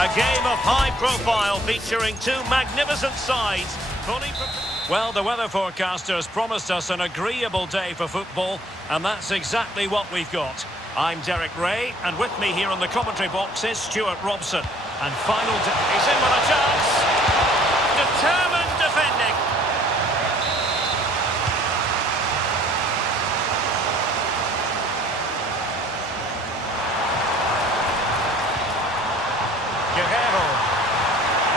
A game of high profile featuring two magnificent sides. Well, the weather forecasters promised us an agreeable day for football, and that's exactly what we've got. I'm Derek Ray, and with me here on the commentary box is Stuart Robson. And he's in with a chance. Determined defending. Guerrero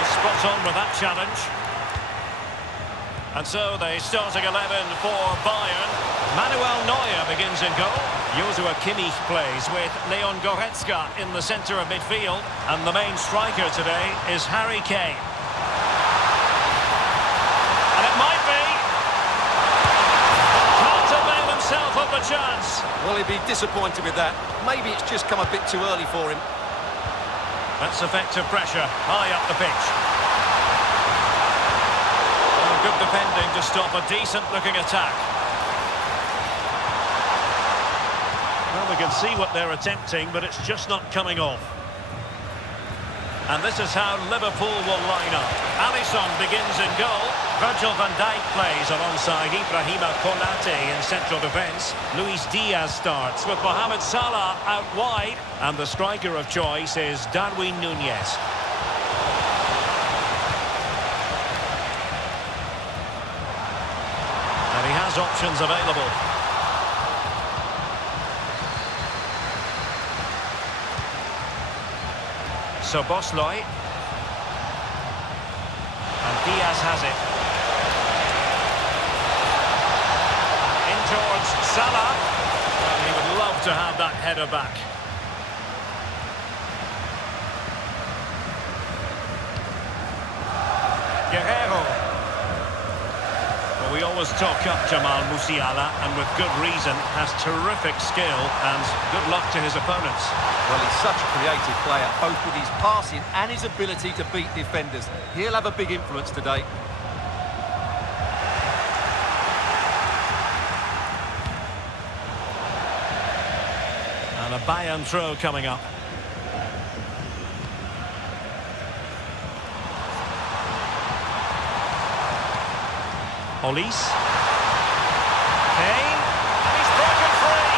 is spot on with that challenge. And so the starting 11 for Bayern. Manuel Neuer begins in goal. Joshua Kimmich plays with Leon Goretzka in the centre of midfield. And the main striker today is Harry Kane. And it might be. Can't avail himself of the chance. Well, he'd be disappointed with that. Maybe it's just come a bit too early for him. That's effective pressure high up the pitch. Oh, good defending to stop a decent-looking attack. Well, we can see what they're attempting, but it's just not coming off. And this is how Liverpool will line up. Alisson begins in goal. Virgil van Dijk plays alongside Ibrahima Konate in central defence. Luis Diaz starts with Mohamed Salah out wide. And the striker of choice is Darwin Núñez. And he has options available. So Bosley. And Diaz has it. In towards Salah. Well, he would love to have that header back. Guerrero. Well, we always talk up Jamal Musiala, and with good reason, has terrific skill and good luck to his opponents. Well, he's such a creative player, both with his passing and his ability to beat defenders. He'll have a big influence today. And a Bayern throw coming up. Olise. Kane. And he's broken free.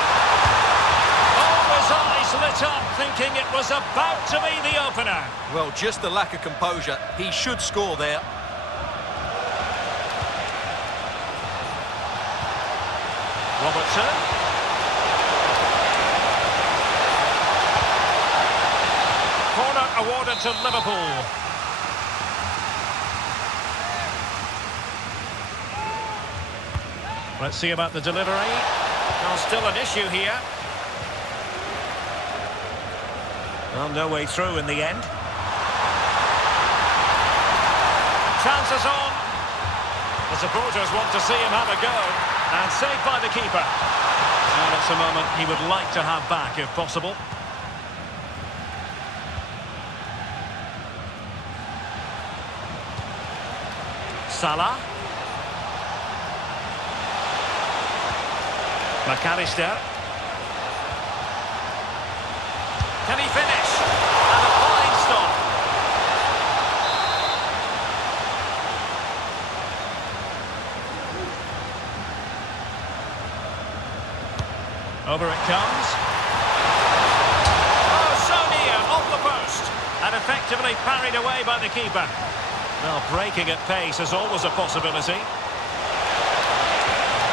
Oh, his eyes lit up, thinking it was about to be the opener. Well, just the lack of composure. He should score there. Robertson. Corner awarded to Liverpool. Let's see about the delivery. Well, still an issue here. Well, no way through in the end. Chances on. The supporters want to see him have a go. And saved by the keeper. And it's a moment he would like to have back if possible. Salah. McAllister. Can he finish? And a fine stop. Over it comes. Oh, so near, off the post. And effectively parried away by the keeper. Well, breaking at pace is always a possibility.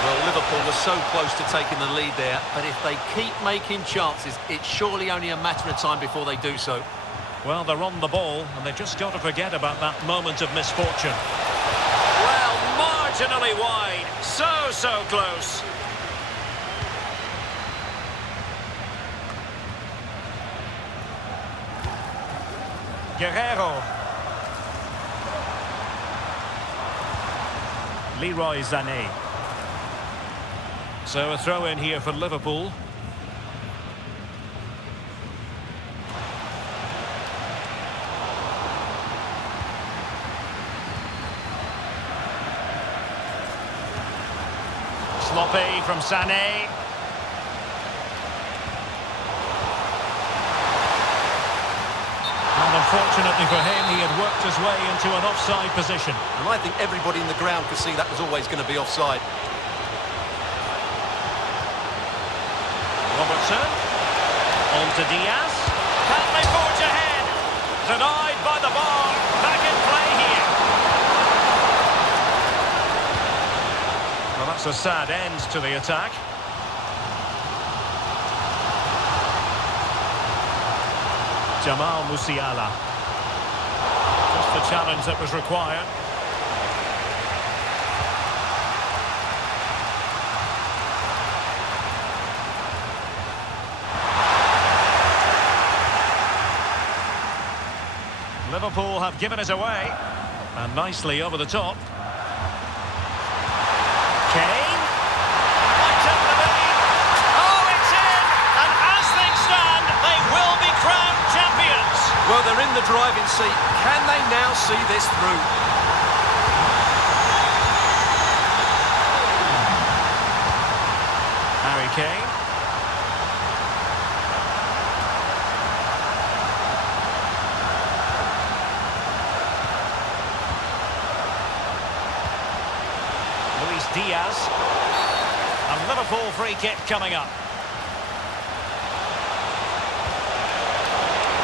Well, Liverpool were so close to taking the lead there, but if they keep making chances, it's surely only a matter of time before they do so. Well, they're on the ball, and they've just got to forget about that moment of misfortune. Well, marginally wide. So close. Guerrero. Leroy Sané. So a throw in here for Liverpool. Sloppy from Sané. And a Unfortunately for him, he had worked his way into an offside position. And I think everybody in the ground could see that was always going to be offside. Robertson. On to Diaz. Can they forge ahead? Denied by the bar. Back in play here. Well, that's a sad end to the attack. Jamal Musiala. Just the challenge that was required. Liverpool have given it away. And nicely over the top. Kane. Right up the lead. Oh, it's in! And as things stand, they will be crowned champions. Well, they're in the driving seat. Can they now see this through? Harry Kane. Diaz. A Liverpool free kick coming up.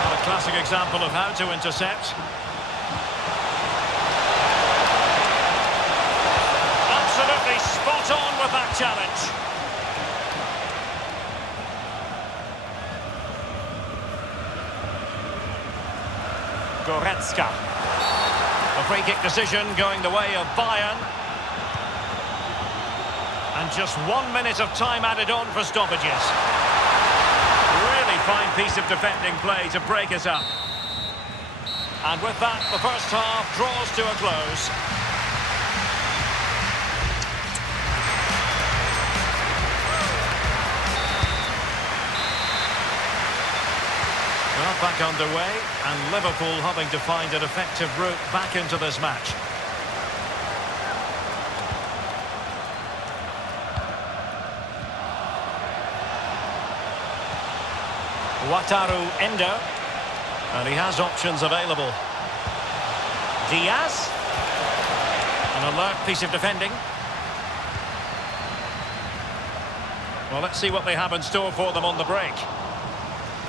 Well, a classic example of how to intercept. Absolutely spot on with that challenge. Goretzka. A free kick decision going the way of Bayern. And just 1 minute of time added on for stoppages. Really fine piece of defending play to break it up. And with that, the first half draws to a close. Well, back underway, and Liverpool having to find an effective route back into this match. Wataru Endo, and he has options available. Diaz, an alert piece of defending. Well, let's see what they have in store for them on the break.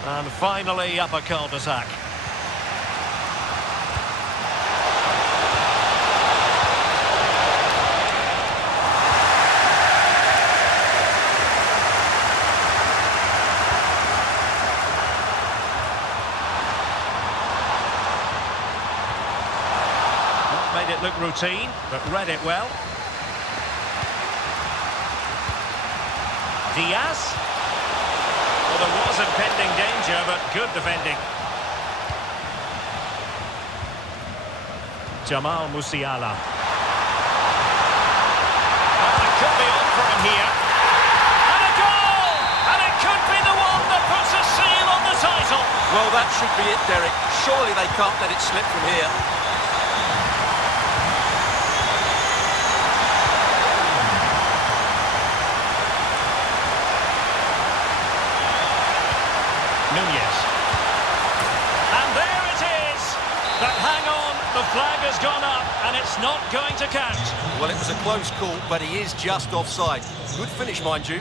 And finally, up a cul-de-sac. Made it look routine, but read it well. Diaz. Well, there was impending danger, but good defending. Jamal Musiala. Well, it could be on for him here. And a goal! And it could be the one that puts a seal on the title. Well, that should be it, Derek. Surely they can't let it slip from here. Nunez. And there it is. But hang on, the flag has gone up and it's not going to count. Well, it was a close call, but he is just offside. Good finish, mind you.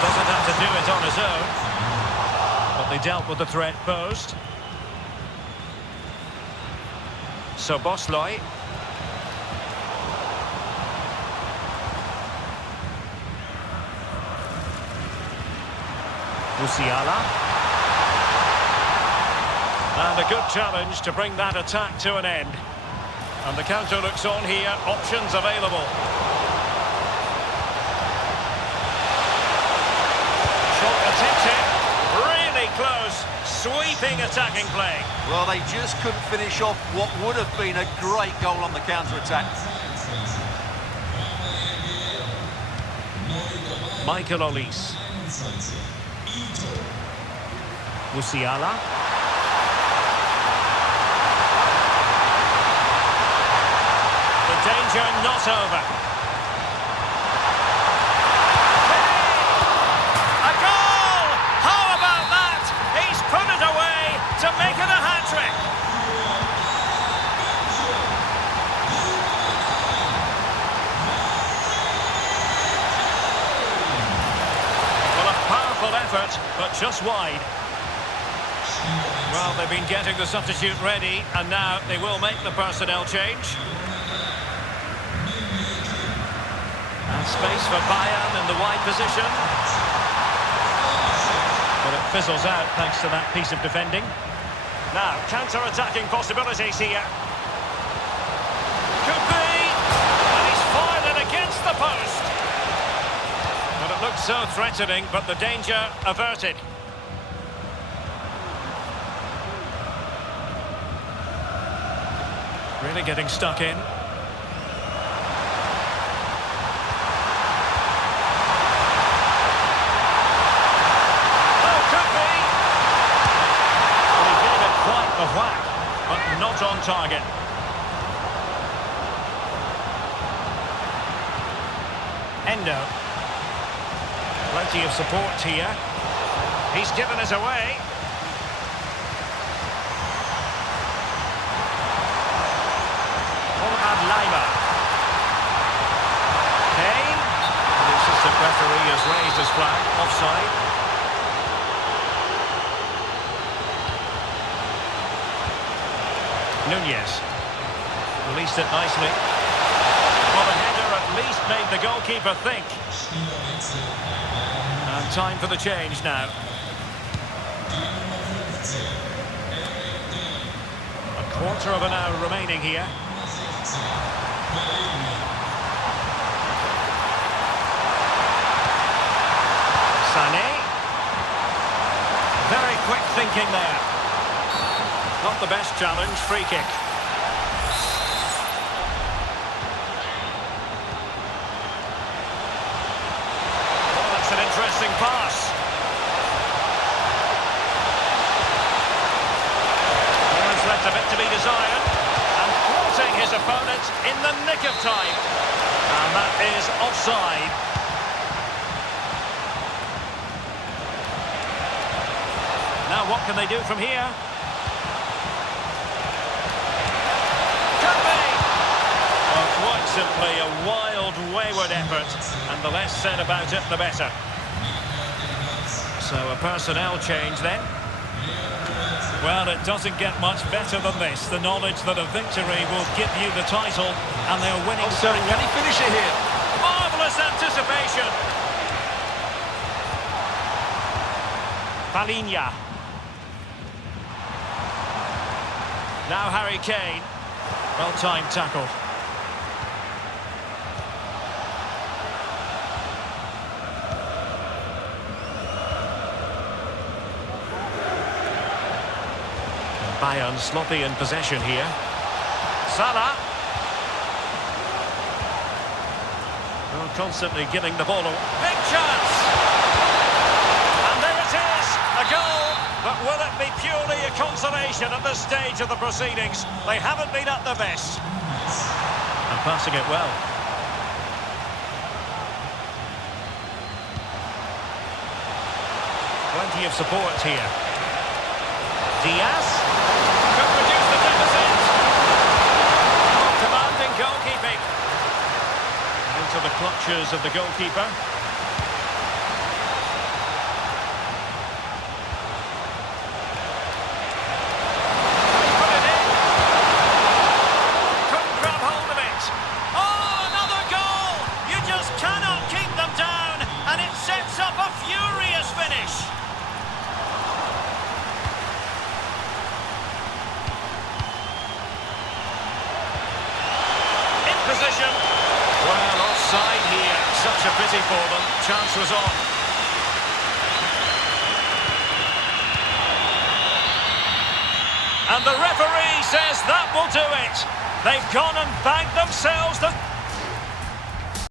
Doesn't have to do it on his own. But they dealt with the threat posed. So Bosley. Musiala. And a good challenge to bring that attack to an end. And the counter looks on here, options available. Shot attempted, really close, sweeping attacking play. Well, they just couldn't finish off what would have been a great goal on the counter-attack. Michael Olise. Musiala. The danger not over. A goal! How about that? He just wide. Well, they've been getting the substitute ready, and now they will make the personnel change. And space for Bayern in the wide position. But it fizzles out thanks to that piece of defending. Now, counter-attacking possibilities here. Could be! And he's fired it against the post! But it looks so threatening, but the danger averted. Really getting stuck in. A whack, but not on target. Endo. Plenty of support here. He's given us away. LIV. Kane. The assistant referee has raised his flag. Offside. Nunez released it nicely. Well, the header at least made the goalkeeper think. And time for the change now. A quarter of an hour remaining here. Sané. Very quick thinking there. Not the best challenge, free kick. Oh, that's an interesting pass. There's left a bit to be desired. And thwarting his opponent in the nick of time. And that is offside. Now what can they do from here? Quite simply a wild, wayward effort, and the less said about it, the better. So a personnel change then. Well, it doesn't get much better than this. The knowledge that a victory will give you the title, and they're winning. Oh, sorry, can he finish it here? Marvellous anticipation. Palinha. Now Harry Kane. Well-timed tackle. Bayern sloppy in possession here. Salah. Well, constantly giving the ball away. Big chance! And there it is! A goal! But will it be purely a consolation at this stage of the proceedings? They haven't been at their best. And passing it well. Plenty of support here. Diaz. Could reduce the deficit. Commanding goalkeeping. Into the clutches of the goalkeeper. Put it in. Couldn't grab hold of it. Oh, another goal! You just cannot keep them down, and it sets up a furious finish. Position. Well, offside here. Such a pity for them. Chance was on. And the referee says that will do it. They've gone and bagged themselves the